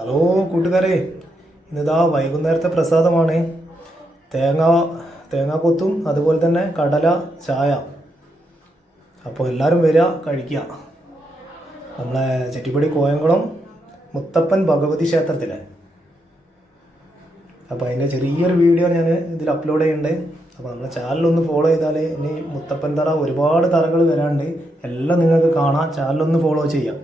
Hello കൂട്ടുകാരെ, ഇന്നിതാ വൈകുന്നേരത്തെ പ്രസാദമാണ്. തേങ്ങ തേങ്ങാക്കൊത്തും അതുപോലെ തന്നെ കടല ചായ. അപ്പോൾ എല്ലാവരും വരിക, കഴിക്കുക. നമ്മളെ ചെട്ടിപ്പടി കോയംകുളം മുത്തപ്പൻ ഭഗവതി ക്ഷേത്രത്തിലെ. അപ്പോൾ അതിൻ്റെ ചെറിയൊരു വീഡിയോ ഞാൻ ഇതിൽ അപ്ലോഡ് ചെയ്യുന്നുണ്ട്. അപ്പോൾ നമ്മുടെ ചാനലൊന്ന് ഫോളോ ചെയ്താൽ ഇനി മുത്തപ്പൻ തറ ഒരുപാട് തറകൾ വരാണ്ട് എല്ലാം നിങ്ങൾക്ക് കാണാം. ചാനലൊന്ന് ഫോളോ ചെയ്യാം.